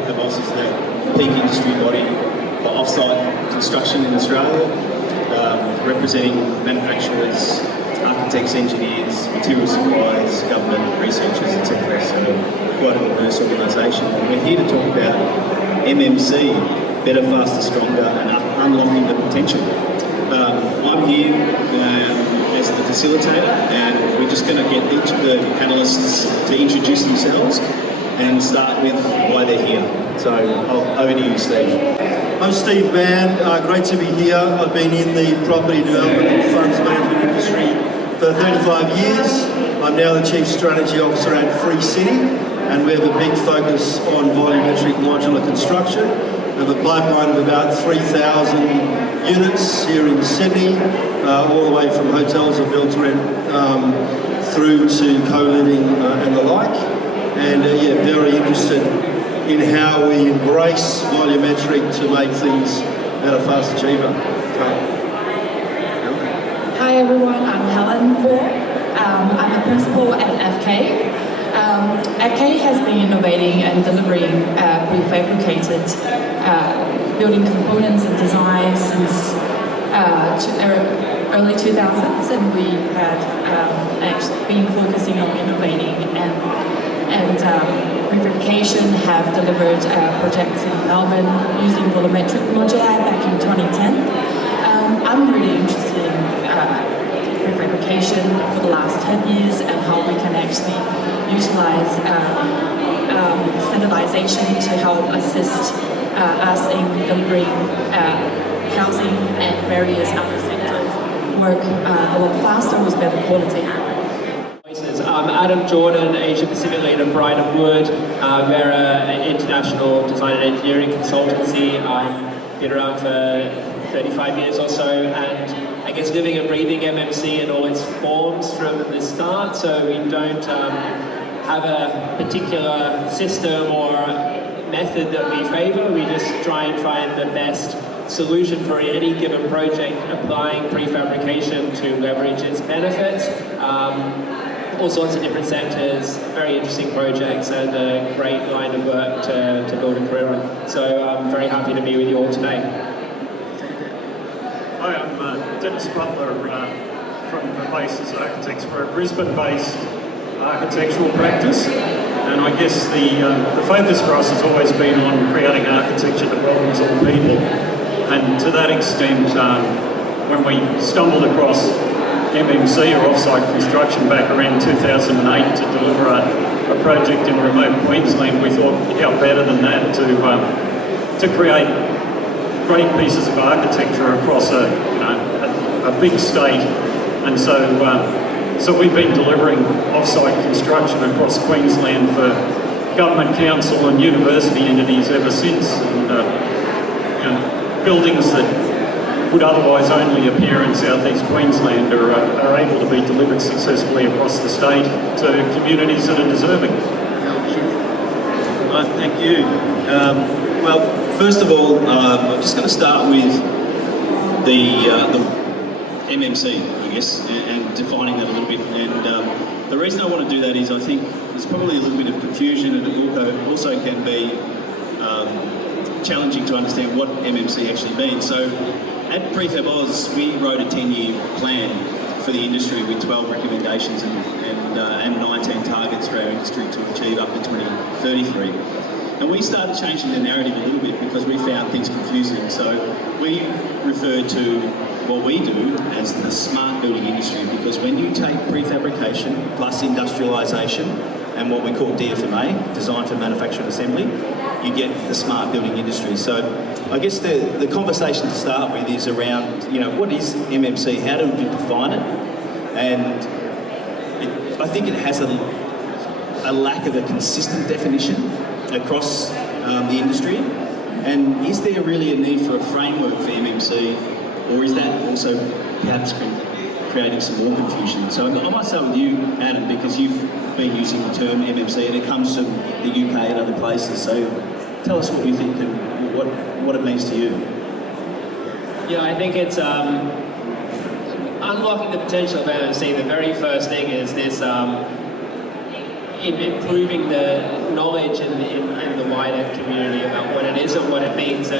prefabAUS is the peak industry body for off-site construction in Australia, representing manufacturers, architects, engineers, material suppliers, government, researchers, etc. So quite a diverse organisation. And we're here to talk about MMC, better, faster, stronger, and unlocking the potential. I'm here as the facilitator, and we're just going to get each of the panellists to introduce themselves and start with why they're here. So over to you, Steve. I'm Steve Mann, great to be here. I've been in the property development and funds management industry for 35 years. I'm now the Chief Strategy Officer at Free City, and we have a big focus on volumetric modular construction. We have a pipeline of about 3,000 units here in Sydney, all the way from hotels and built to rent through to co-living and the like. And yeah, very interested in how we embrace volumetric to make things better, faster, cheaper. Hi everyone, I'm Helen Paul. I'm a principal at FK. FK has been innovating and delivering prefabricated building components and designs since early 2000s, and we have actually been focusing on innovating and prefabrication, have delivered projects in Melbourne using Volumetric Modules back in 2010. I'm really interested in prefabrication for the last 10 years and how we can actually utilize standardization to help assist us in delivering housing and various other sectors work a lot faster with better quality. I'm Adam Jordan, Asia Pacific lead at Brighton Wood. We're an international design and engineering consultancy. I've been around for 35 years or so, and I guess living and breathing MMC in all its forms from the start. So we don't have a particular system or method that we favour. We just try and find the best solution for any given project, applying prefabrication to leverage its benefits. All sorts of different sectors, very interesting projects, and a great line of work to build a career on. So I'm very happy to be with you all today. Hi, I'm Dennis Butler from the Basis Architects. We're a Brisbane-based architectural practice, and I guess the focus for us has always been on creating architecture that welcomes all people. And to that extent, when we stumbled across MMC or off-site construction back around 2008 to deliver a project in remote Queensland, we thought how better than that to create great pieces of architecture across a big state. And so we've been delivering off-site construction across Queensland for government, council and university entities ever since. And buildings that would otherwise only appear in southeast Queensland are able to be delivered successfully across the state to communities that are deserving. Right, thank you. Well, first of all, I'm just going to start with the MMC, I guess, and defining that a little bit. And the reason I want to do that is I think there's probably a little bit of confusion, and it also can be challenging to understand what MMC actually means. So at PrefabAUS, we wrote a 10-year plan for the industry with 12 recommendations and 19 targets for our industry to achieve up to 2033. And we started changing the narrative a little bit because we found things confusing. So we refer to what we do as the smart building industry, because when you take prefabrication plus industrialisation and what we call DFMA, design for manufacture and assembly, you get the smart building industry. So I guess the conversation to start with is around, what is MMC? How do we define it? And I think it has a lack of a consistent definition across the industry. And is there really a need for a framework for MMC, or is that also perhaps creating some more confusion? So I might start with you, Adam, because you've been using the term MMC and it comes from the UK and other places. So tell us what you think and what it means to you. Yeah, I think it's unlocking the potential of MMC. The very first thing is this in improving the knowledge in the wider community isn't what it means.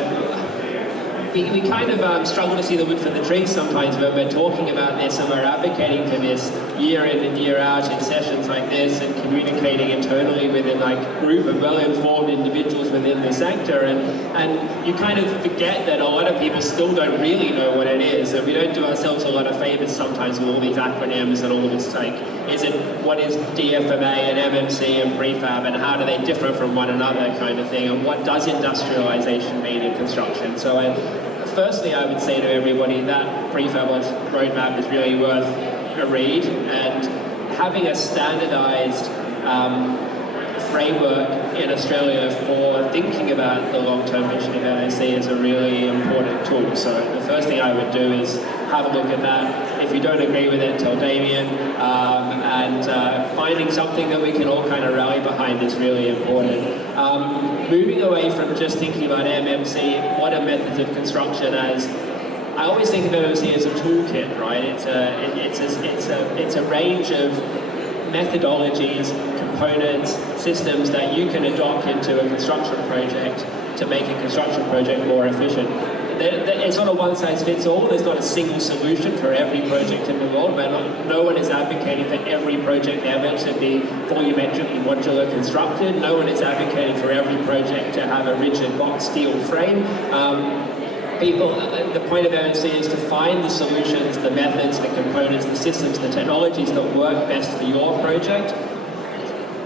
We kind of struggle to see the wood for the trees sometimes when we're talking about this and we're advocating for this year in and year out in sessions like this and communicating internally within like a group of well-informed individuals within the sector, and you kind of forget that a lot of people still don't really know what it is, and we don't do ourselves a lot of favors sometimes with all these acronyms and all of this like, what is DFMA and MMC and prefab and how do they differ from one another kind of thing, and what does industrialization mean in construction? So firstly, I would say to everybody that prefabAUS roadmap is really worth a read, and having a standardized framework in Australia for thinking about the long-term mission of MMC is a really important tool. So the first thing I would do is have a look at that. If you don't agree with it, tell Damien, and finding something that we can all kind of rally behind is really important. Moving away from just thinking about MMC, what are methods of construction as? I always think of MMC as a toolkit, right? It's a range of methodologies, components, systems that you can adopt into a construction project to make a construction project more efficient. It's not a one-size-fits-all. There's not a single solution for every project in the world. No one is advocating for every project ever to be volumetrically modular constructed. No one is advocating for every project to have a rigid box steel frame. The point of MMC is to find the solutions, the methods, the components, the systems, the technologies that work best for your project.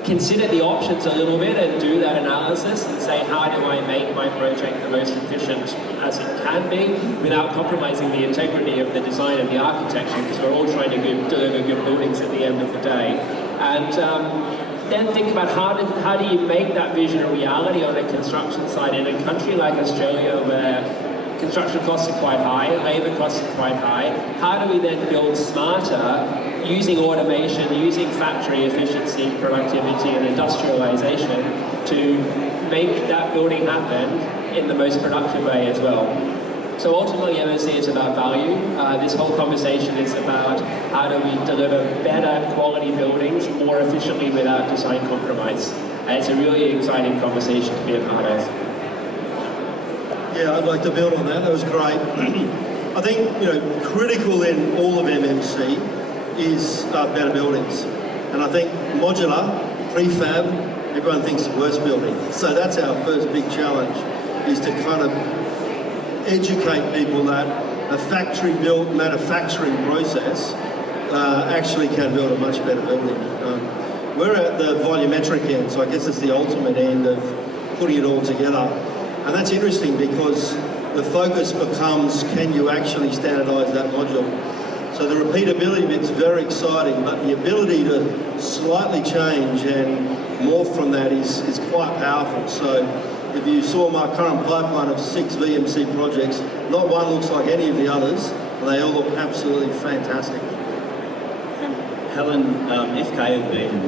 Consider the options a little bit and do that analysis and say, how do I make my project the most efficient as it can be without compromising the integrity of the design and the architecture, because we're all trying to deliver good buildings at the end of the day. And then think about how do you make that vision a reality on a construction site in a country like Australia where construction costs are quite high, labour costs are quite high. How do we then build smarter using automation, using factory efficiency, productivity and industrialization to make that building happen in the most productive way as well? So ultimately MMC is about value. This whole conversation is about how do we deliver better quality buildings more efficiently without design compromise. And it's a really exciting conversation to be a part of. Yeah, I'd like to build on that. That was great. I think, critical in all of MMC is better buildings. And I think modular, prefab, everyone thinks worse building. So that's our first big challenge, is to kind of educate people that a factory-built manufacturing process actually can build a much better building. We're at the volumetric end, so I guess it's the ultimate end of putting it all together. And that's interesting because the focus becomes, can you actually standardise that module? So the repeatability bit's very exciting, but the ability to slightly change and morph from that is quite powerful. So if you saw my current pipeline of 6 VMC projects, not one looks like any of the others, and they all look absolutely fantastic. Helen, FK have been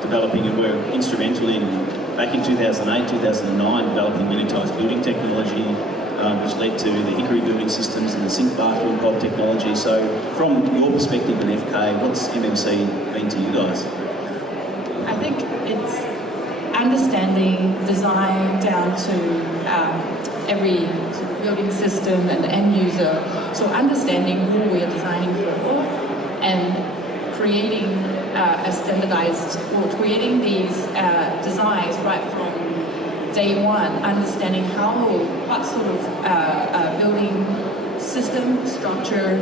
developing and were instrumental in, back in 2008, 2009, developing miniaturised building technology, which led to the hickory building systems and the sink bathroom pod technology. So from your perspective in FK, what's MMC been to you guys? I think it's understanding design down to every building system and end user. So understanding who we are designing for and creating a standardized, or creating these designs right from day one, understanding what sort of building system, structure,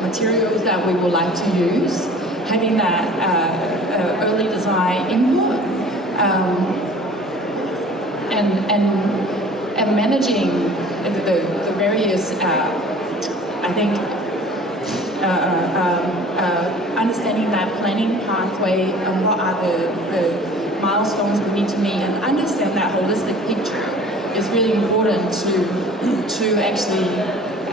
materials that we would like to use, having that early design input, and managing the various, I think, understanding that planning pathway and what are the milestones we need to meet, and understand that holistic picture is really important to actually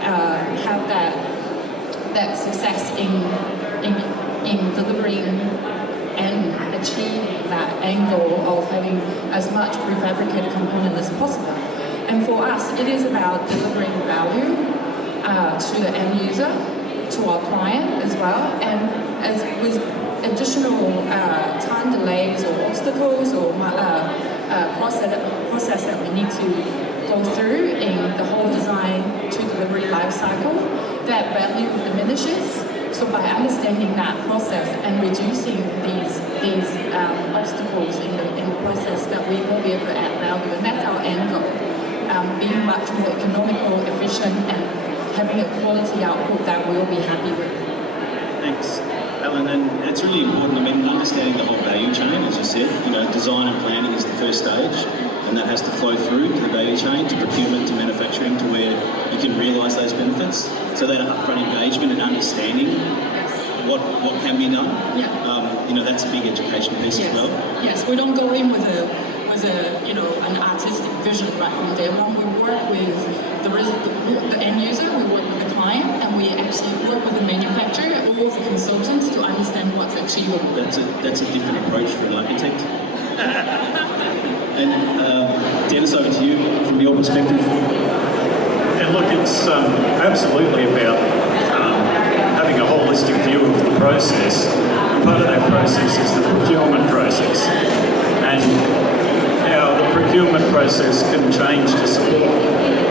have that success in delivering and achieving that end goal of having as much prefabricated component as possible. And for us, it is about delivering value to the end user, to our client as well, and as with additional time delays or obstacles or process process that we need to go through in the whole design to delivery life cycle, that value diminishes. So by understanding that process and reducing these obstacles in the process, that we will be able to add value, and that's our end goal. Being much more economical, efficient, and having a quality output that we'll be happy with. Thanks, Alan, and it's really important. I mean, understanding the whole value chain, as you said, design and planning is the first stage, and that has to flow through to the value chain, to procurement, to manufacturing, to where you can realise those benefits. So that upfront engagement and understanding what can be done, that's a big education piece as well. Yes, we don't go in with an artistic vision right from day one. We work with the end user, we work with the client, and we actually work with the manufacturer, all the consultants to understand what's achievable. That's a different approach for an architect. And Dennis, over to you from your perspective. Yeah, look, it's absolutely about having a holistic view of the process. Part of that process is the procurement process, and how the procurement process can change to support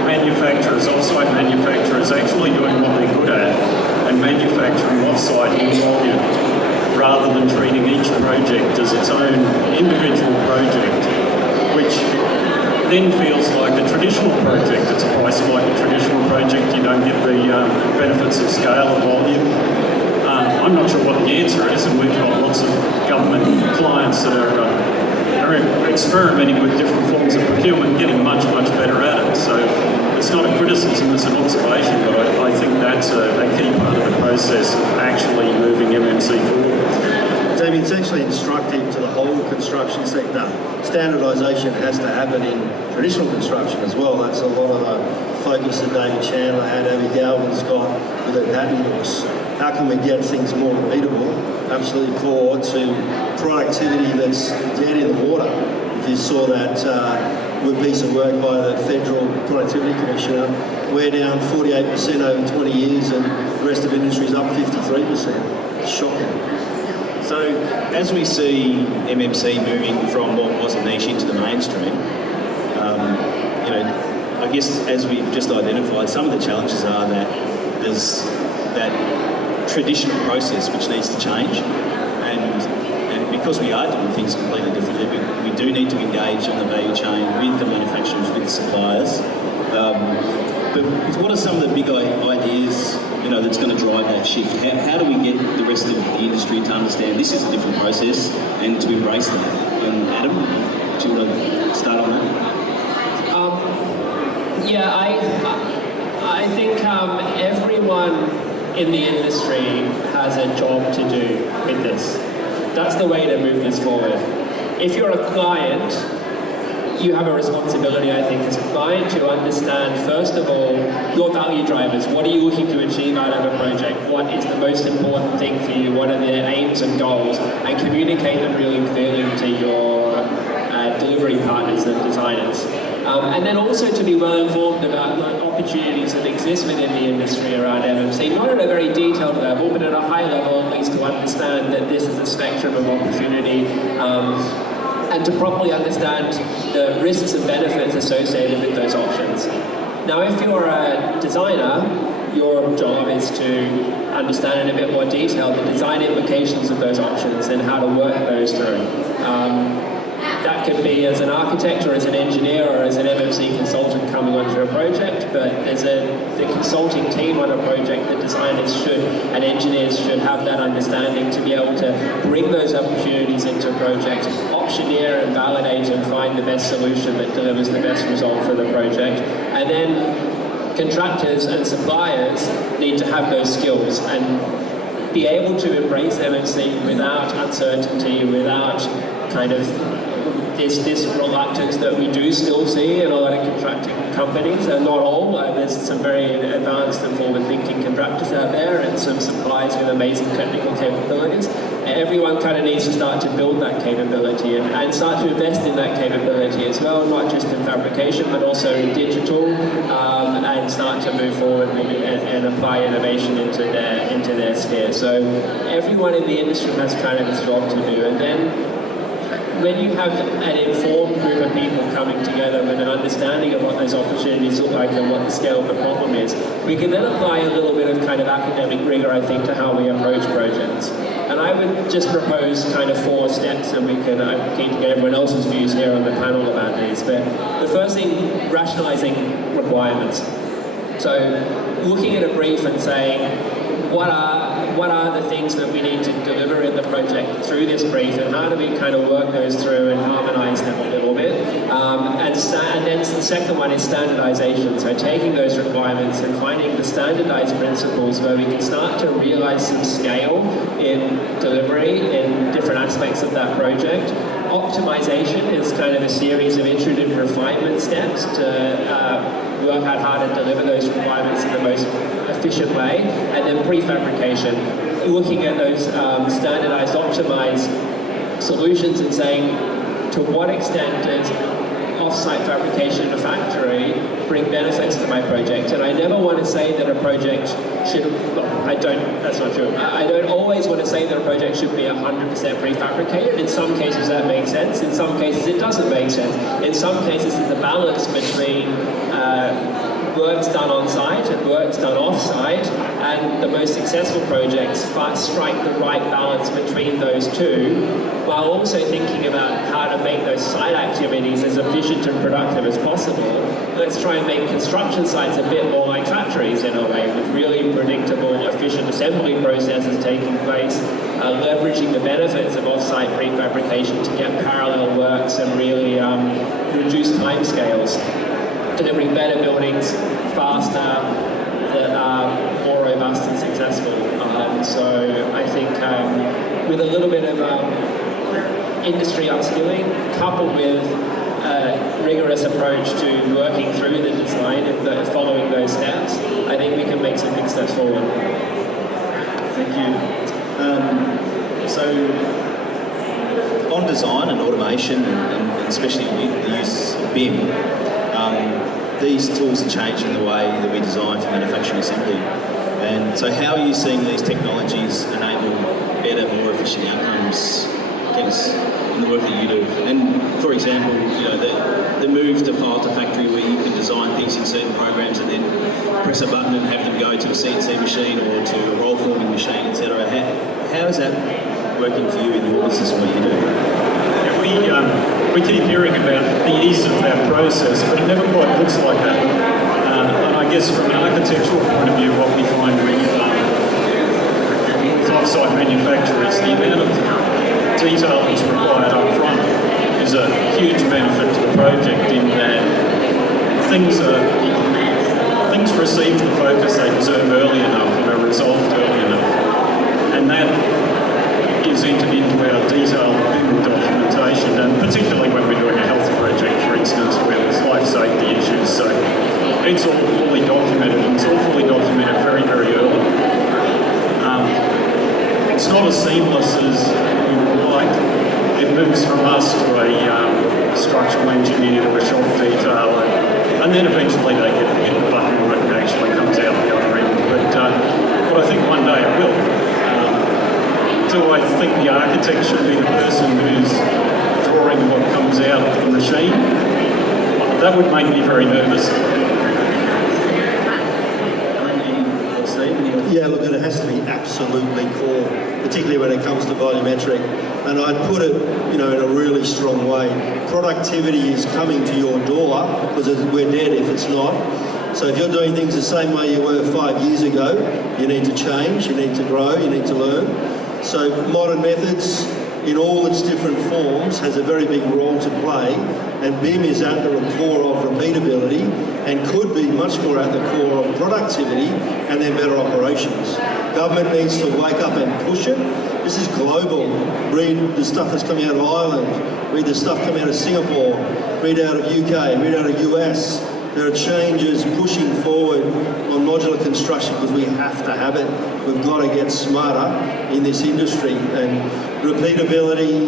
manufacturers, off-site manufacturers actually doing what they're good at and manufacturing off-site in volume, rather than treating each project as its own individual project, which then feels like a traditional project. It's priced like a traditional project. You don't get the benefits of scale or volume. I'm not sure what the answer is, and we've got lots of government clients that are experimenting with different forms of procurement, getting much, much better at it. So it's not a criticism, it's an observation, but I think that's a key part of the process of actually moving MMC forward. Jamie, it's actually instructive to the whole construction sector. Standardisation has to happen in traditional construction as well. That's a lot of the focus that David Chandler and Abby Galvin's got with their patent books. How can we get things more repeatable? Absolutely core to productivity that's dead in the water. If you saw that with a piece of work by the Federal Productivity Commissioner, we're down 48% over 20 years and the rest of industry's up 53%. It's shocking. So as we see MMC moving from what was a niche into the mainstream, I guess as we've just identified, some of the challenges are that there's that traditional process which needs to change, and because we are doing things completely differently, we do need to engage on the value chain with the manufacturers, with the suppliers. But what are some of the big ideas that's going to drive that shift? How do we get the rest of the industry to understand this is a different process and to embrace that? And Adam, do you want to start on that? I think everyone in the industry has a job to do with this. That's the way to move this forward. If you're a client, you have a responsibility, I think, as a client to understand, first of all, your value drivers. What are you looking to achieve out of a project? What is the most important thing for you? What are the aims and goals? And communicate them really clearly to your delivery partners and designers. And then also to be well informed about opportunities that exist within the industry around MMC, not at a very detailed level, but at a high level at least, to understand that this is a spectrum of opportunity, and to properly understand the risks and benefits associated with those options. Now, if you're a designer, your job is to understand in a bit more detail the design implications of those options and how to work those through. That could be as an architect or as an engineer or as an MMC consultant coming onto a project, but as the consulting team on a project, the designers should and engineers should have that understanding to be able to bring those opportunities into a project, optioneer and validate and find the best solution that delivers the best result for the project. And then contractors and suppliers need to have those skills and be able to embrace MMC without uncertainty, without kind of this reluctance that we do still see in a lot of contracting companies, and not all. There's some very advanced and forward-thinking contractors out there and some suppliers with amazing technical capabilities. Everyone kind of needs to start to build that capability and start to invest in that capability as well, not just in fabrication, but also in digital, and start to move forward and apply innovation into their sphere. So everyone in the industry has kind of this job to do. And then when you have an informed group of people coming together with an understanding of what those opportunities look like and what the scale of the problem is, we can then apply a little bit of kind of academic rigor, I think, to how we approach projects. And I would just propose kind of 4 steps, and I'm keen to get everyone else's views here on the panel about these. But the first thing, rationalizing requirements. So looking at a brief and saying, what are the things that we need to deliver in the project through this brief, and how do we kind of work those through and harmonize them a little bit? And then the second one is standardization. So taking those requirements and finding the standardized principles where we can start to realize some scale in delivery in different aspects of that project. Optimization is kind of a series of iterative refinement steps to work out how to deliver those requirements in the most efficient way. And then prefabrication, looking at those standardized, optimized solutions and saying, to what extent does off-site fabrication in a factory bring benefits to my project? And I never want to say that a project should, that's not true. I don't always want to say that a project should be 100% prefabricated. In some cases that makes sense, in some cases it doesn't make sense. In some cases there's a balance between work's done on site and work's done off site, and the most successful projects strike the right balance between those two, while also thinking about how to make those site activities as efficient and productive as possible. Let's try and make construction sites a bit more like factories in a way, with really predictable, efficient assembly processes taking place, leveraging the benefits of off-site prefabrication to get parallel works and really reduce timescales, delivering better buildings faster, that are more robust and successful. So I think with a little bit of industry upskilling, coupled with a rigorous approach to working through the design and following those steps, I think we can make some big steps forward. Thank you. So on design and automation, and especially the use of BIM, these tools are changing the way that we design for manufacturing assembly. And so how are you seeing these technologies enable better, more efficient outcomes, Dennis, in the work that you do? And for example, you know, the move to file to factory, where you can design things in certain programs and then press a button and have them go to a CNC machine or to a roll forming machine, etc. How is that working for you in your business, what you do? We keep hearing about the ease of that process, but it never quite looks like that. And I guess from an architectural point of view, what we find with off-site manufacturers, the amount of detail that's required up front is a huge benefit to the project, in that things receive the focus they deserve early enough and are resolved early enough. And that is entered into our detailed BIM documentation, and particularly when we're doing a health project, for instance, where there's life safety issues. So it's all fully documented, and it's all fully documented very, very early. It's not as seamless as we would like. It moves from us to a structural engineer to a shop detailer, and then eventually they get hit the button when it actually comes out the other end. But I think one day it will. Do I think the architect should be the person who's drawing what comes out of the machine? That would make me very nervous. Yeah, look, it has to be absolutely core, particularly when it comes to volumetric. And I'd put it, in a really strong way. Productivity is coming to your door, because we're dead if it's not. So if you're doing things the same way you were 5 years ago, you need to change, you need to grow, you need to learn. So modern methods, in all its different forms, has a very big role to play, and BIM is at the core of repeatability and could be much more at the core of productivity and then better operations. Government needs to wake up and push it. This is global. Read the stuff that's coming out of Ireland, read the stuff coming out of Singapore, read out of UK, read out of US. There are changes pushing forward on modular construction because we have to have it. We've got to get smarter in this industry, and repeatability,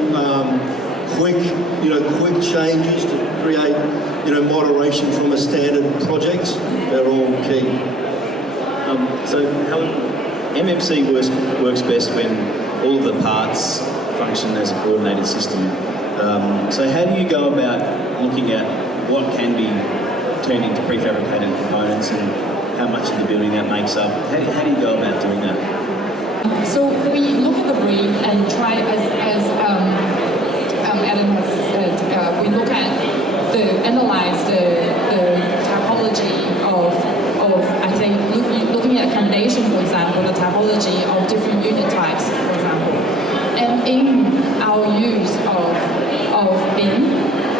quick changes to create, moderation from a standard project. They're all key. So how MMC works best when all of the parts function as a coordinated system. So how do you go about looking at what can be turned into prefabricated components and how much of the building that makes up? How do you go about doing that? So we look at the brief and try, as Adam has said, we look at analyze the typology of I think looking at accommodation, for example, the typology of different unit types, for example, and in our use of BIM,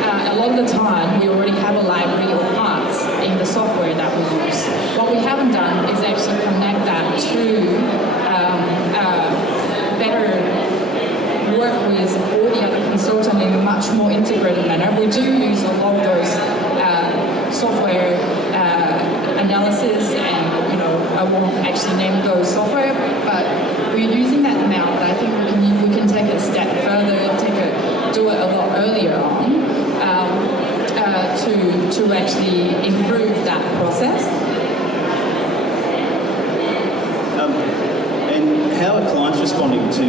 a lot of the time we already have a library of parts in the software that we use. What we haven't done is actually connect that to better work with all the other consultants in a much more integrated manner. We do use a lot of those software analysis, and I won't actually name those software, but we're using that now. But I think we can take it a step further, do it a lot earlier on to actually improve that process. And how are clients responding to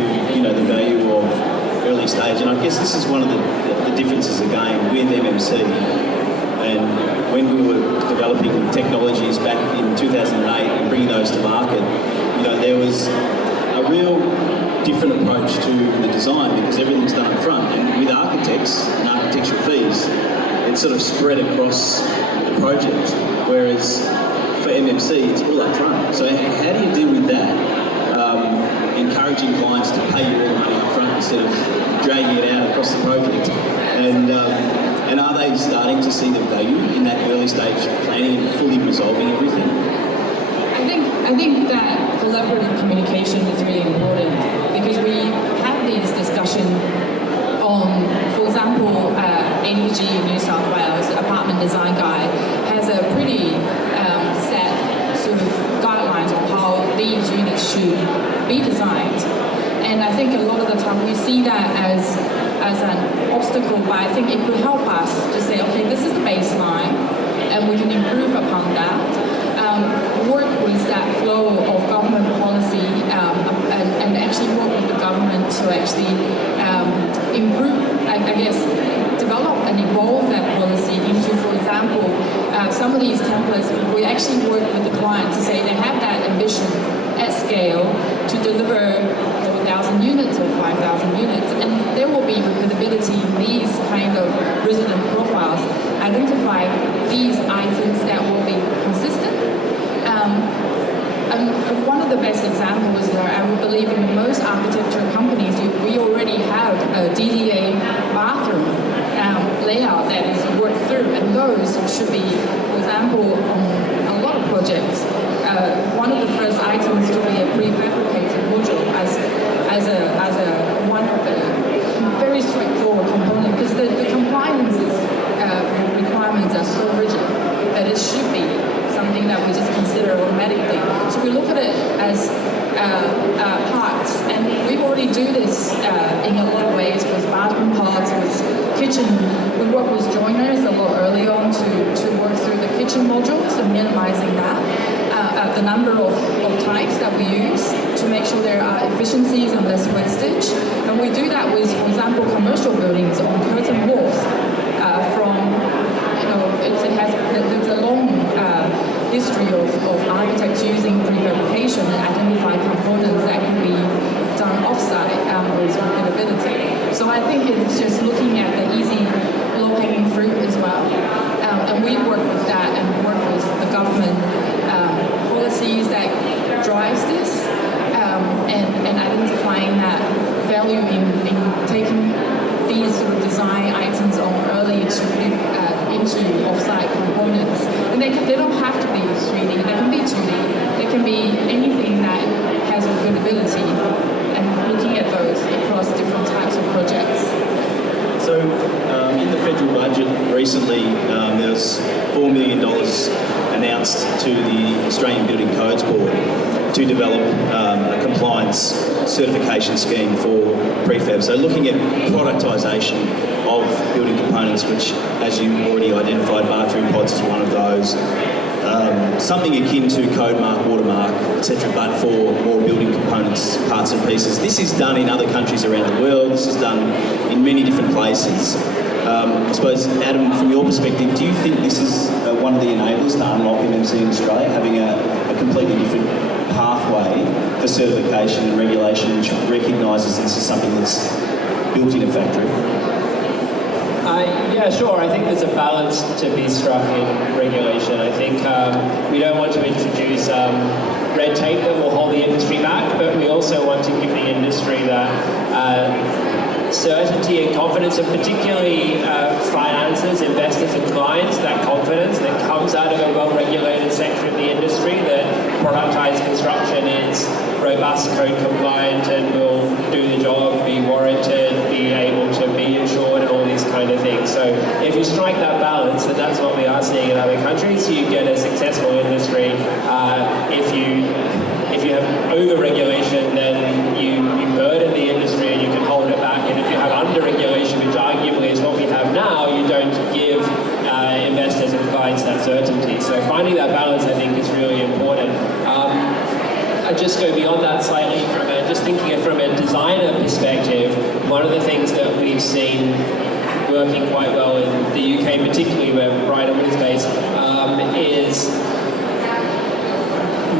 the value of early stage? And I guess this is one of the differences again with MMC. And when we were developing technologies back in 2008 and bringing those to market, there was a real different approach to the design because everything's done up front. And with architects and architectural fees, it's sort of spread across the project. Whereas for MMC, it's all up front. So how do you deal with that? Encouraging clients to pay you all the money up front instead of dragging it out across the project. And are they starting to see the value in that early stage planning and fully resolving everything? I think that collaborative communication is really important because we have these discussions on, for example, ADG in New South Wales, Apartment Design Guide, has a pretty set sort of guidelines of how these units should be designed. And I think a lot of the time we see that as an obstacle, but I think it could help us to say, okay, this is the baseline, and we can improve upon that. Work with that flow of government policy and actually work with the government to actually improve, I guess, develop and evolve that policy into, for example, some of these templates, we actually work with the client to say they have that ambition at scale to deliver 4,000 units or 5,000 units, and there will be repeatability in these kind of resident profiles, identify these items that will be consistent. And one of the best examples is I would believe in most architecture companies, we already have a DDA bathroom layout that is worked through, and those should be, for example, on a lot of projects, one of the first items to be a prefabricated module as one of the very straightforward component, because the compliance requirements are so rigid that it should be something that we just consider automatically. So we look at it as parts, and we already do this in a lot of ways with bathroom parts, with kitchen. We work with joiners a lot early on to work through the kitchen modules and minimizing that, the number of types that we use to make sure there are efficiencies and less wastage. And we do that with, for example, commercial buildings on curtain walls there's a long history of architects using prefabrication and identifying components that can be done offsite with repeatability. So I think it's just looking at the easy low-hanging fruit as well. And we work with that and work with the government policies that drives this and identifying that value in taking these sort of design items on early into off-site components. And they don't have to be 3D, they can be 2D, they can be anything that has repeatability, and looking at those across different types of projects. So in the federal budget recently, there was $4 million announced to the Australian Building Codes Board to develop a compliance certification scheme for prefab. So looking at productisation of building components, which, as you already identified, bathroom pods is one of those. something akin to code mark, watermark, etc., but for more building components, parts and pieces. This is done in other countries around the world. This is done in many different places. I suppose, Adam, from your perspective, do you think this is one of the enablers to unlock MMC in Australia, having a completely different pathway for certification and regulation, which recognises this is something that's built in a factory? Yeah, sure. I think there's a balance to be struck in regulation. I think we don't want to introduce red tape that will hold the industry back, but we also want to give the industry that certainty and confidence, and particularly finances, investors and clients, that confidence that comes out of a well-regulated sector of the industry, that productized construction is robust, code compliant, and will do the job, be warranted, be able to be insured, and all these kind of things. So if you strike that balance, and that's what we are seeing in other countries, you get a successful industry. If you have over-regulation, then you burden the industry and you can hold it back. And if you have under-regulation, which arguably is what we have now, you don't give investors and clients that certainty. So finding that balance, I think, is really important. I just go beyond that slightly, just thinking from a designer perspective. One of the things that we've seen working quite well in the UK, particularly where Brian is based, is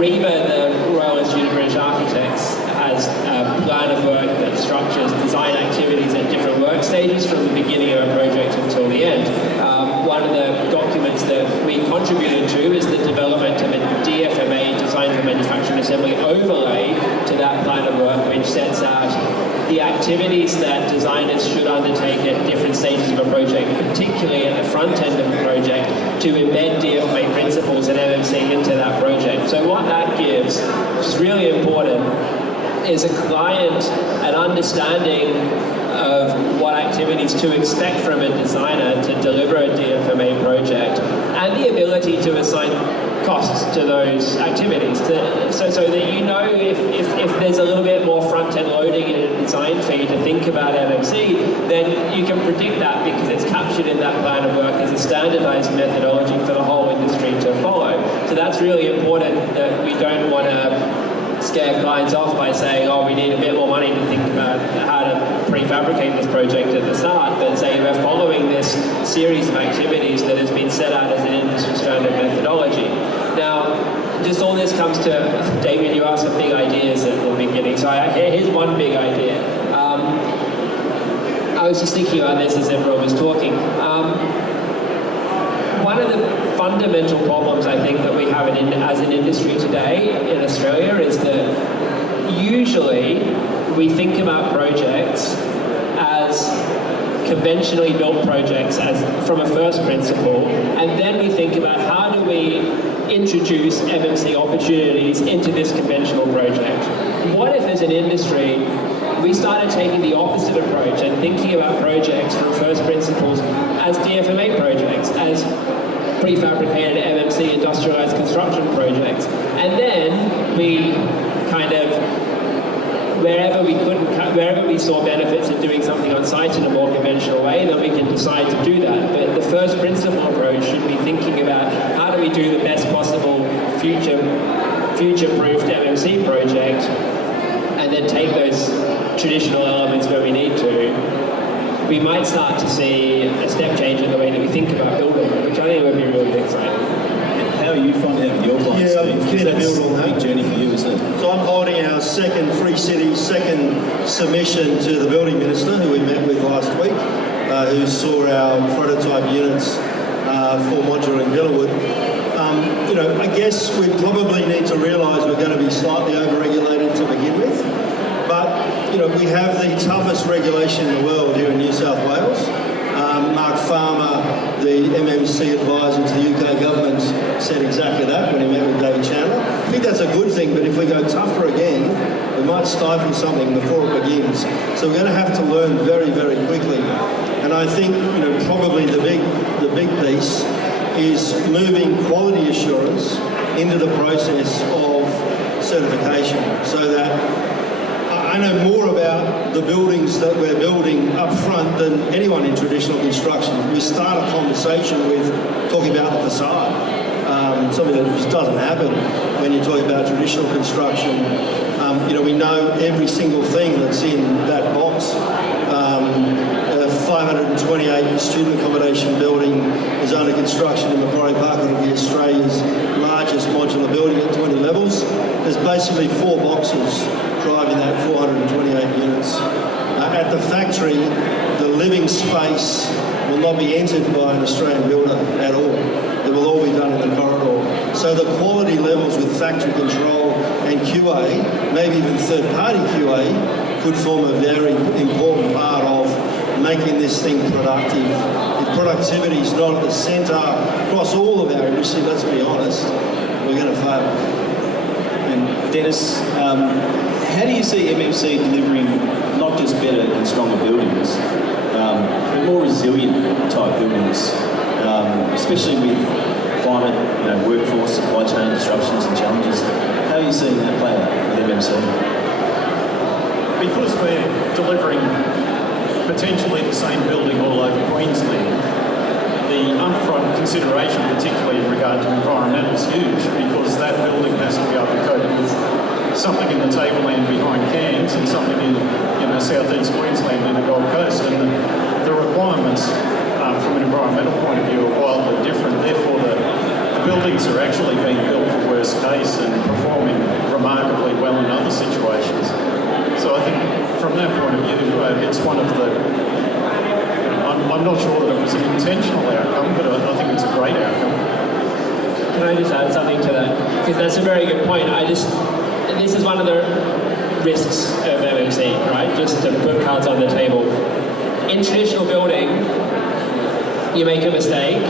RIBA, the Royal Institute of British Architects, has a plan of work that structures design activities at different work stages from the beginning of a project until the end. One of the documents that we contributed to is the development of a DFMA, Design for Manufacturing Assembly overlay to that plan of work, which sets out the activities that designers should undertake at different stages of a project, particularly at the front end of the project, to embed DFMA principles and MMC into that project. So what that gives, which is really important, is a client an understanding of what activities to expect from a designer to deliver a DFMA project, and the ability to assign costs to those activities, so that you know if there's a little bit more front-end loading in a design fee to think about MMC, then you can predict that because it's captured in that plan of work as a standardized methodology for the whole industry to follow. So that's really important, that we don't want to scare clients off by saying, oh, we need a bit more money to think about how to prefabricate this project at the start, but say we're following this series of activities that has been set out as an industry standard methodology. Now, just all this comes to, David, you asked for big ideas at the beginning, so here's one big idea. I was just thinking about this as everyone was talking. One of the fundamental problems I think that we have as an industry today in Australia is that usually we think about projects as conventionally built projects as from a first principle, and then we think about how do we introduce MMC opportunities into this conventional project. What if as an industry we started taking the opposite approach and thinking about projects from first principles as DFMA projects, as prefabricated MMC industrialized construction projects, and then we kind of, wherever we saw benefits in doing something on site in a more conventional way, then we can decide to do that. But the first principle approach should be thinking about how do we do the best possible future-proofed MMC project, and then take those traditional elements where we need to. We might start to see a step change in the way that we think about building, which I think would be really exciting. How are you finding out with your clients? Yeah, I'm keen to build on that. Big journey for you, isn't it? So I'm holding our second Free City, second submission to the Building Minister, who we met with last week, who saw our prototype units for modular in Villawood. I guess we probably need to realise we're going to be slightly over-regulated to begin with. But, we have the toughest regulation in the world here in New South Wales. Mark Farmer, the MMC advisor to the UK government, said exactly that when he met with David Chandler. I think that's a good thing, but if we go tougher again, we might stifle something before it begins. So we're going to have to learn very, very quickly. And I think, probably the big piece is moving quality assurance into the process of certification, so that I know more about the buildings that we're building up front than anyone in traditional construction. We start a conversation with talking about the facade. something that just doesn't happen when you talk about traditional construction. We know every single thing that's in that box. A 528 student accommodation building is under construction in Macquarie Park. It'll be Australia's largest modular building at 20 levels. There's basically 4 boxes driving that 428 units. At the factory, the living space will not be entered by an Australian builder at all. It will all be done in the corridor. So the quality levels with factory control and QA, maybe even third-party QA, could form a very important part of making this thing productive. If productivity is not at the centre across all of our industry, let's be honest, we're going to fail. And Dennis, how do you see MMC delivering not just better and stronger buildings, but more resilient type buildings, especially with climate, workforce, supply chain disruptions and challenges? How are you seeing that play out with MMC? Because we're delivering potentially the same building all over Queensland, the upfront consideration, particularly in regard to environmental, is huge, because that building has to be able to cope with something in the tableland behind Cairns and something in southeast Queensland and the Gold Coast, and the requirements from an environmental point of view are wildly different. Therefore, the buildings are actually being built for worst case and performing remarkably well in other situations. So I think from that point of view, it's one of the, I'm not sure that it was an intentional outcome, but I think it's a great outcome. Can I just add something to that? Because that's a very good point. This is one of the risks of MMC, right? Just to put cards on the table. In traditional building, you make a mistake,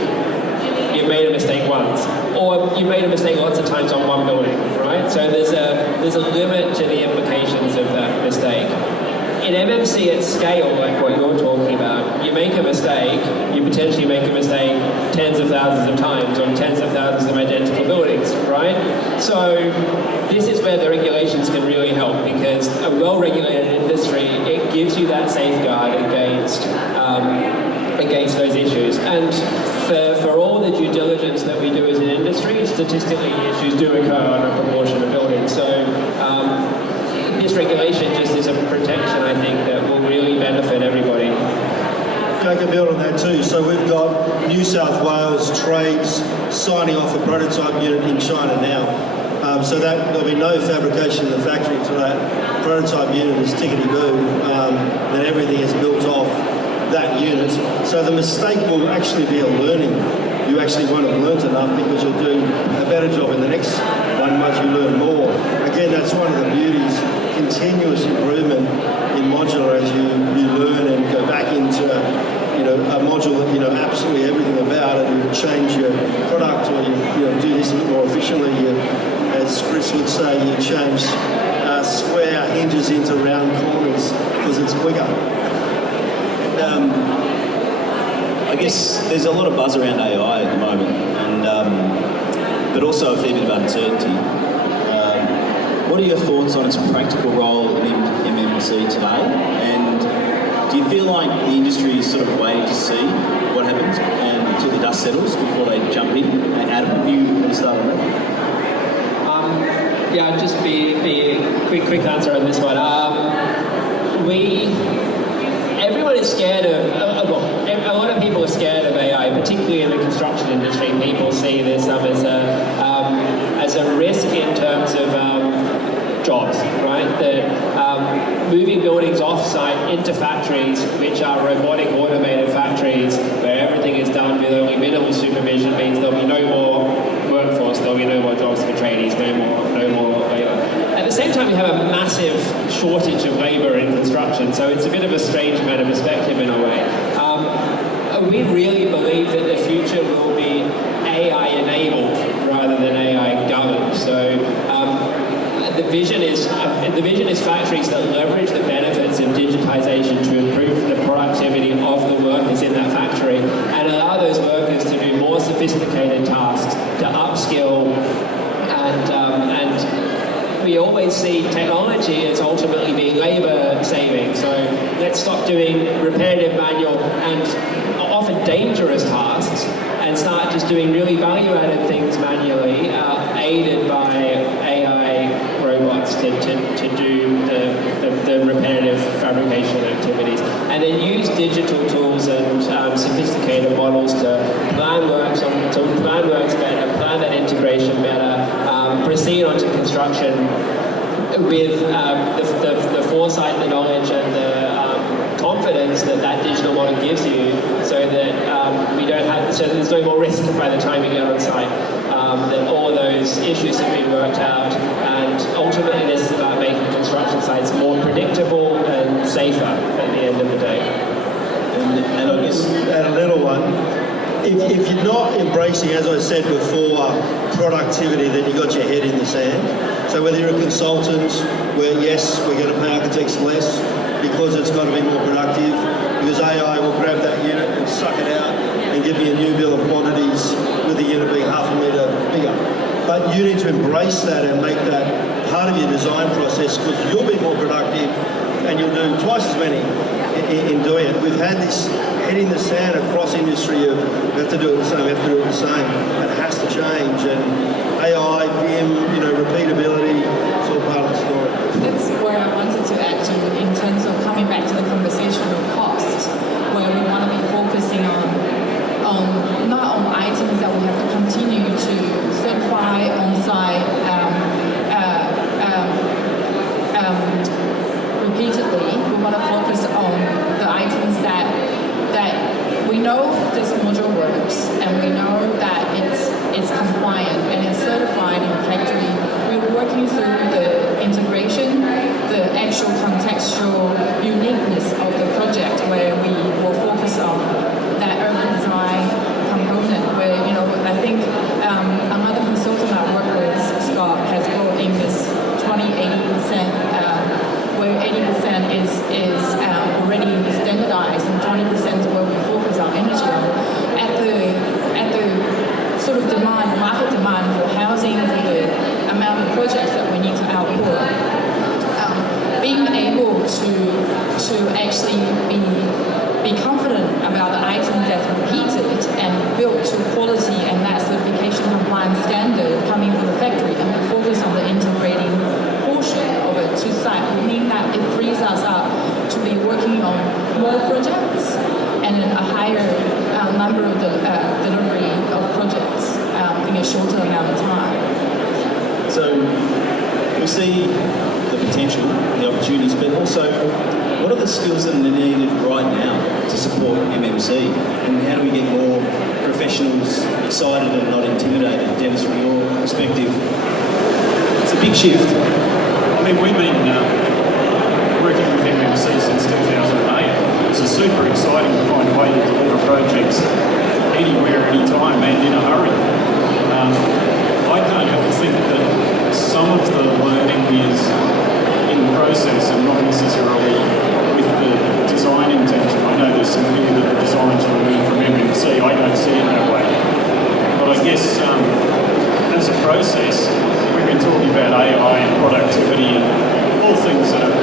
you've made a mistake once, or you made a mistake lots of times on one building, right? So there's a limit to the implications of that mistake. In MMC at scale, like what you're talking about, you make a mistake, you potentially make a mistake tens of thousands of times on tens of thousands of identical buildings, right? So this is where the regulations can really help, because a well-regulated industry, it gives you that safeguard against those issues. And for all the due diligence that we do as an industry, statistically issues do occur on a proportion of buildings. So this regulation just is a protection, I think, that will really benefit everybody. I can build on that too. So we've got New South Wales trades signing off a prototype unit in China now. So that there'll be no fabrication in the factory until that prototype unit is tickety-boo. Then everything is built off that unit. So the mistake will actually be a learning. You actually won't have learnt enough, because you'll do a better job in the next one once you learn more. Again, that's one of the beauties, continuous improvement in modular as you learn and go back into a module that you know absolutely everything about it, and change your product, or you do this a bit more efficiently. As Chris would say, you change square hinges into round corners because it's quicker. I guess there's a lot of buzz around AI at the moment, and but also a fair bit of uncertainty. What are your thoughts on its practical role in MMC today? And do you feel like the industry is sort of waiting to see what happens and until the dust settles before they jump in? And Adam, have you want to start on that? Yeah, just be a quick answer on this one. Everyone is scared of, a lot of people are scared of AI, particularly in the construction industry. People see this as a risk in terms of jobs, right? Moving buildings off-site into factories, which are robotic automated factories, where everything is done with only minimal supervision, means there'll be no more workforce, there'll be no more jobs for tradies, no more labour. At the same time, we have a massive shortage of labour in construction, so it's a bit of a strange kind of perspective in a way. We really believe that the future will be AI enabled rather than AI governed. So the vision is factories that leverage the benefits of digitization to improve the productivity of the workers in that factory and allow those workers to do more sophisticated tasks, to upskill, and we always see technology as ultimately being labor saving. So let's stop doing repetitive manual and often dangerous tasks and start just doing really value-added things manually, aided by AI robots to do the repetitive fabrication activities, and then use digital tools and sophisticated models to plan works better, plan that integration better, proceed onto construction with the foresight, the knowledge, and the confidence that digital model gives you, so that so there's no more risk by the time you get on site. That all of those issues have been worked out, and ultimately this is about making construction sites more predictable and safer at the end of the day. And I guess add a little one. If you're not embracing, as I said before, productivity, then you've got your head in the sand. So whether you're a consultant, where yes, we're going to pay architects less because it's got to be more productive, because AI will grab that unit and suck it out and give me a new bill of quantities with the unit being half a metre bigger. But you need to embrace that and make that part of your design process, because you'll be more productive and you'll do twice as many in doing it. We've had this head in the sand across industry of we have to do it the same, we have to do it the same. It has to change, and AI, BIM, repeatability, it's all part of the story. That's where I wanted to add to, in terms of coming back to the conversation of cost, where we want to be focusing on not on items that we have to continue to certify on-site repeatedly. We want to focus on the items that we know this module works, and we know that it's compliant and it's certified in the factory. We're working through the integration, the actual contextual uniqueness of the project, where we will focus on that urban design component, where, I think another consultant I work with, Scott, has brought in this 20-80%, where 80% is already standardized and 20% is where we focus our energy on. At the sort of market demand for housing, for the amount of projects that we need to output, being able to actually be confident about the items that's repeated and built to quality and that certification compliance standard coming from the factory, and we focus on the integrating portion of it to site, will mean that it frees us up to be working on more projects and a higher number of the delivery of projects in a shorter amount of time. So we see the potential, the opportunities, but also what are the skills that are needed right now to support MMC, and how do we get more professionals excited and not intimidated? Dennis, from your perspective, it's a big shift. I mean, we've been working with MMC since 2008. It's super exciting to find a way to deliver projects anywhere, anytime, and in a hurry. I can't help but think that some of the learning is in the process and not necessarily with the design intention. I know there's some view that the design's removed from MMC. I don't see it that way. But I guess as a process, we've been talking about AI and productivity and all things that are,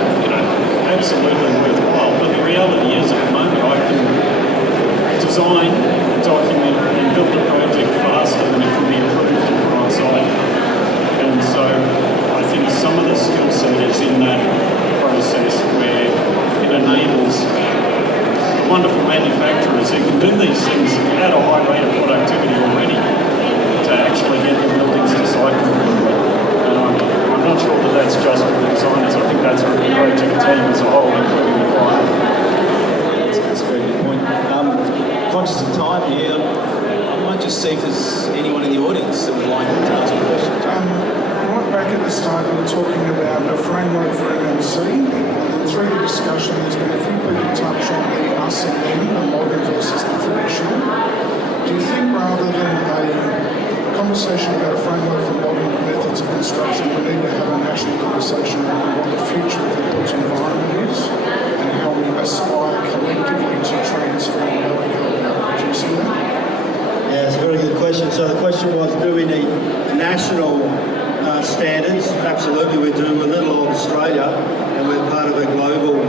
absolutely worthwhile. But the reality is, at the moment, I can design, document, and build a project faster than it can be approved and put on site. And so I think some of the skill set is in that process where it enables wonderful manufacturers who can do these things at a high rate of productivity already to actually get the buildings to cycle. And I'm not sure that that's just for the designers. I think that's for the project team as a whole, including the client. That's a very good point. Conscious of time here, I might just see if there's anyone in the audience that would like to ask a question. Right back at the start, we were talking about a framework for MMC. Through the discussion, there's been a few people touch on the us and them, the modern versus the traditional. Do you think rather than a conversation about a framework for modern methods of construction, we need to have an actual conversation around what the future of the built environment is and how we aspire collectively to transform how we go about producing that? Yeah, it's a very good question. So the question was, do we need national standards? Absolutely we do. We're little old Australia and we're part of a global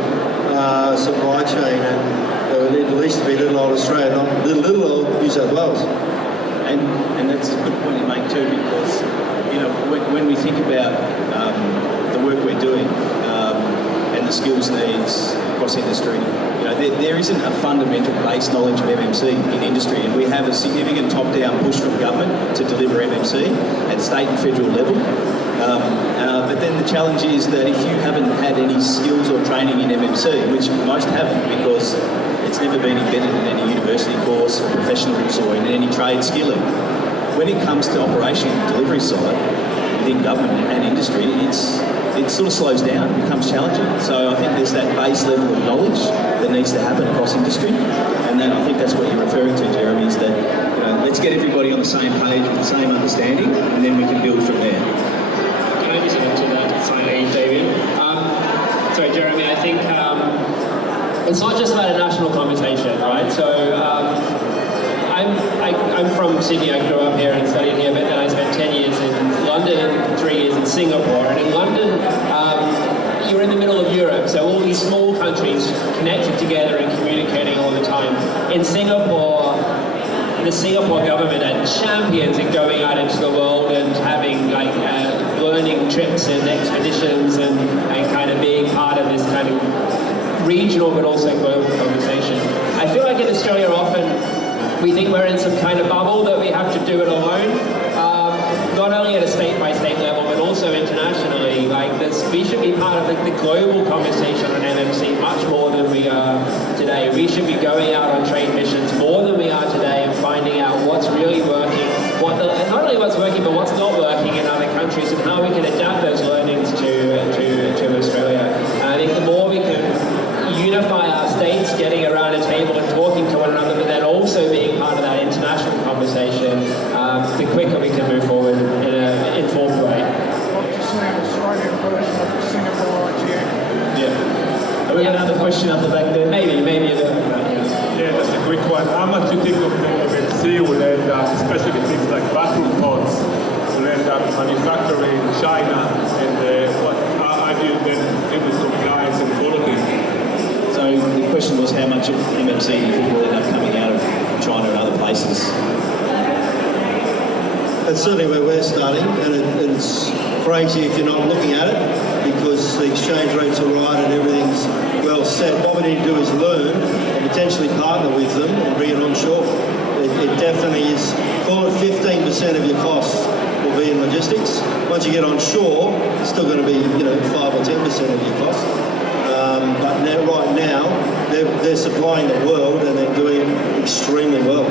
supply chain, and we need at least to be little old Australia, not little old New South Wales. and that's a good point you make too, because when we think about the work we're doing and the skills needs across industry, there isn't a fundamental base knowledge of MMC in industry, and we have a significant top-down push from government to deliver MMC at state and federal level. But then the challenge is that if you haven't had any skills or training in MMC, which most haven't because it's never been embedded in any university course for professionals or in any trade skilling, when it comes to operation and delivery side within government and industry, it sort of slows down, it becomes challenging. So I think there's that base level of knowledge that needs to happen across industry, and then I think that's what you're referring to, Jeremy, is that let's get everybody on the same page with the same understanding, and then we can build from there. Can I just add to that finally, David? Sorry, Jeremy, I think it's not just about a national conversation, right? So I'm from Sydney. I grew up here and studied here, but then I spent 10 years in London and 3 years in Singapore. And in London, you're in the middle of Europe, so all these small countries connected together and communicating all the time. In Singapore, the Singapore government had champions in going out into the world and having learning trips and expeditions and kind of being part of this kind of regional but also global conversation. I feel like in Australia often we think we're in some kind of bubble that we have to do it alone, not only at a state-by-state level but also internationally. We should be part of the global conversation on MMC much more than we are today. We should be going out on trade missions more than we are today and finding out what's really working, and not only what's working but what's not working in other countries and how we can adapt those learnings to Australia. And I think the more we can unify our states, getting around a table and talking to one another, but then also being part of that international conversation, the quicker we can move forward in an informed way. I'd like to see an Australian version of the Singapore idea. Yeah. Have we got another question up the back there? Maybe a bit. Yeah, that's a quick one. How much do you think of the MMC will end up, especially things like bathroom pods, will end up manufacturing in China, and how do you then deal with compliance and quality? So the question was how much of MMC do you think will end up coming out of China and other places? That's certainly where we're starting, and it's crazy if you're not looking at it, because the exchange rates are right and everything's well set. What we need to do is learn and potentially partner with them and bring it onshore. It definitely is, call it 15% of your costs will be in logistics. Once you get onshore, it's still going to be 5 or 10% of your cost. But right now, they're supplying the world and they're doing extremely well.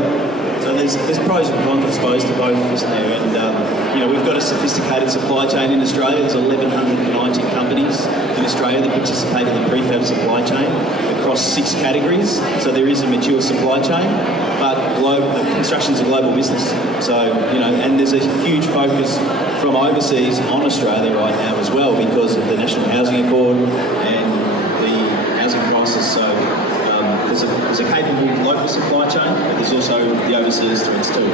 So there's pros and cons, I suppose, to both, isn't there? And we've got a sophisticated supply chain in Australia. There's 1,190 companies in Australia that participate in the prefab supply chain across 6 categories. So there is a mature supply chain, but construction's a global business. So and there's a huge focus from overseas on Australia right now as well because of the National Housing Accord and the housing crisis. So there's a capable local supply chain, but there's also the overseas threats too.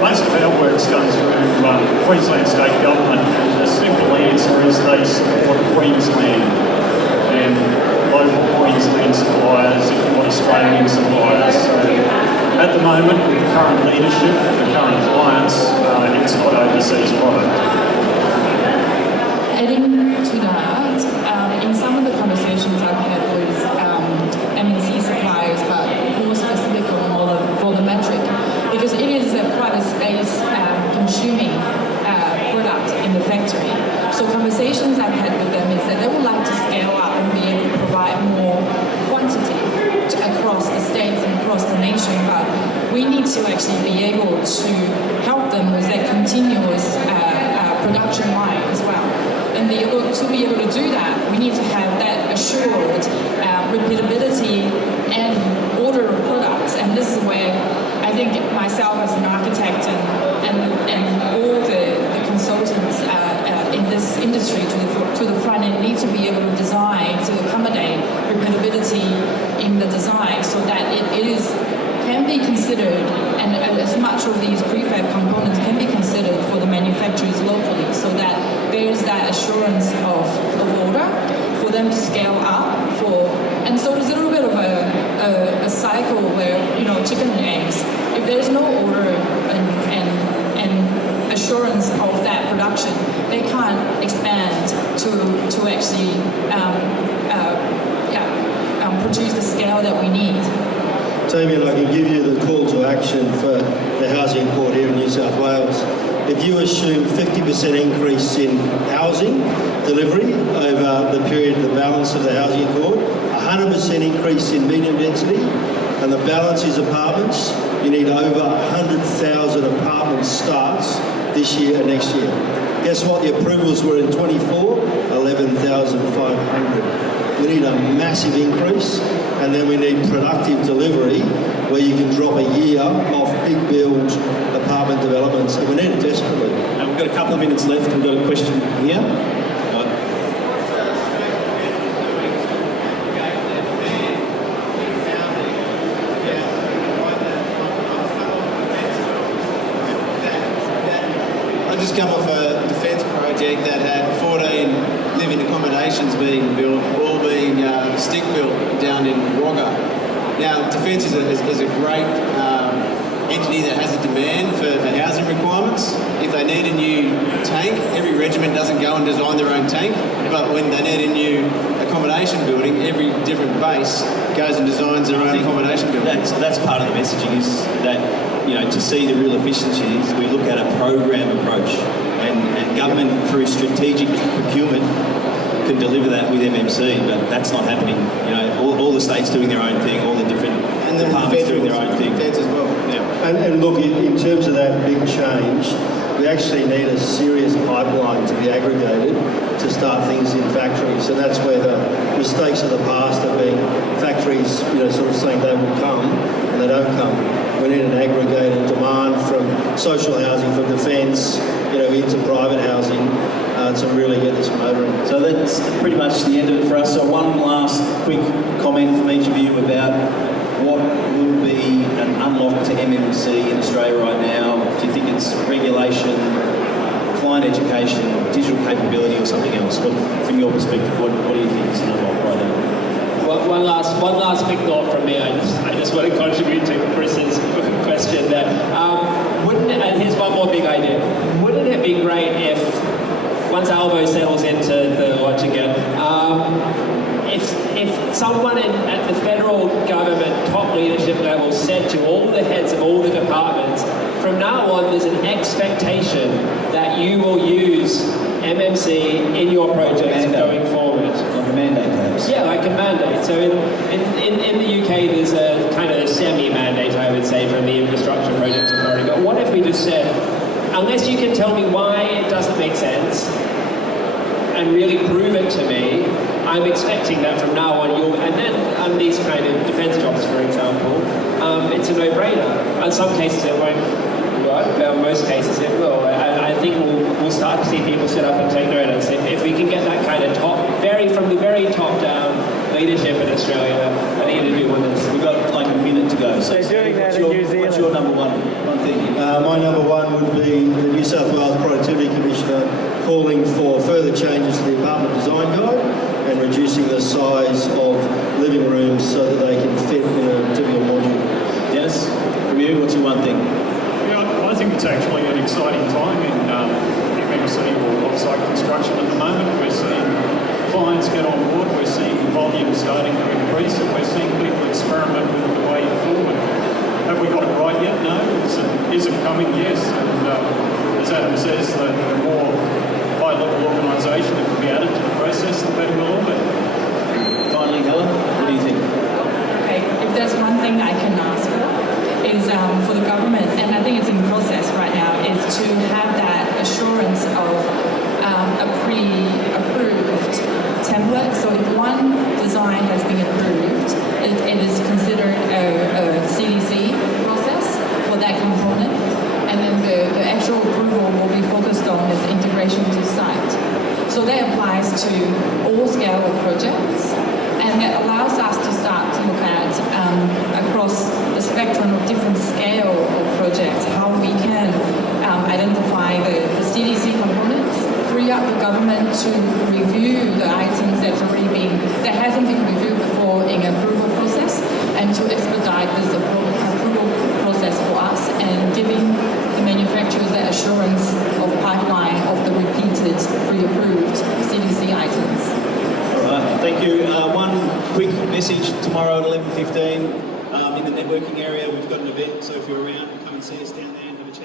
Most of our work's done through Queensland State Government, and the simple answer is they support Queensland and local Queensland suppliers, if not Australian suppliers. So at the moment, with the current leadership, the current clients, it's not overseas product. Adding to that, in some of the conversations I've had with MNC suppliers, but more specific on volumetric, because it is quite a space-consuming product in the factory. So conversations I've had with them is that they would like to scale up and be able to provide more quantity across the states and across the nation, but we need to actually be able to help them with that continuous production line as well. And to be able to do that, we need to have that assured repeatability and order of products. And this is where I think myself as an architect and all the consultants in this industry to the front end need to be able to design to accommodate repeatability in the design so that it can be considered, and as much of these prefab components can be considered for the manufacturers locally, so that there's that assurance of order for them to scale up and so there's a little bit of a to actually produce the scale that we need. Damien, I can give you the call to action for the housing accord here in New South Wales. If you assume 50% increase in housing delivery over the period, the balance of the housing accord, 100% increase in medium density, and the balance is apartments, you need over 100,000 apartment starts this year and next year. Guess what the approvals were in 24? 11,500. We need a massive increase, and then we need productive delivery where you can drop a year off big build apartment developments, and we need it desperately. And we've got a couple of minutes left. We've got a question here. I just come off a defence project that had 14 living accommodations being built, all being stick built down in Wagga. Now, defence is a great entity that has a demand for housing requirements. If they need a new tank, every regiment doesn't go and design their own tank, but when they need a new accommodation building, every different base goes and designs their own accommodation building. That's part of the messaging, is that, you know, to see the real efficiencies, we look at a program approach, and government through strategic procurement can deliver that with MMC, but that's not happening. You know, all the states doing their own thing, all the different departments doing their own thing. Defence as well. Yeah. And look, in terms of that big change, we actually need a serious pipeline to be aggregated to start things in factories, and that's where the mistakes of the past have been factories, you know, sort of saying they will come and they don't come. We need an aggregated demand from social housing, from defence, you know, into private housing to really get this motoring. So that's pretty much the end of it for us. So one last quick comment from each of you about what would be an unlock to MMC in Australia right now. Do you think it's regulation, client education, digital capability, or something else? From your perspective, what do you think is an unlock right now? Well, one last quick thought from me. I just want to contribute to Chris's question there. And here's one more big idea. Wouldn't it be great if, once Albo settles into the lodge again, if someone at the federal government top leadership level said to all the heads of all the departments, from now on there's an expectation that you will use MMC in your projects going forward. Like a mandate, perhaps? Yeah, like a mandate. So in the UK there's a kind of semi-mandate, I would say, from the Infrastructure Projects Authority. But what if we just said, unless you can tell me why it doesn't make sense and really prove it to me, I'm expecting that from now on and then on these kind of defence jobs, for example, it's a no-brainer. In some cases it won't work, but in most cases it will. I think we'll start to see people sit up and take notice. If we can get that kind of from the very top down leadership in Australia, I think it'll do wonders. We've got like a minute to go. So doing that in New Zealand. What's your number one thing? My number one would be the New South Wales Productivity Commissioner calling for further changes to the apartment design guide and reducing the size of living rooms so that they can fit in a typical module. Dennis, from you, what's your one thing? Yeah, I think it's actually an exciting time in MMC or off-site construction at the moment. We're seeing clients get on board, we're seeing volume starting to increase, and we're seeing people experiment with the way forward. Have we got it right yet? No. Is it coming? Yes. And as Adam says, the more high-level organisation that can be added to the process, the better we'll all be. Finally, Helen, what do you think? Okay, if there's one thing I can ask for, is for the government, and I think it's in process right now, is to have that assurance of a pre-approved template. So if one design has been approved, it is considered a CDC process for that component, and then the actual approval will be focused on its integration to site. So that applies to all scale of projects, and it allows us to start to look at across the spectrum of different scale of projects, how we can identify the CDC components, free up the government to review the items that hasn't been reviewed before in approval process, and to expedite this approval process for us, and giving the manufacturers that assurance of pipeline of the repeated pre-approved CDC items. message tomorrow at 11:15 in the networking area. We've got an event, so if you're around, come and see us down there and have a chat.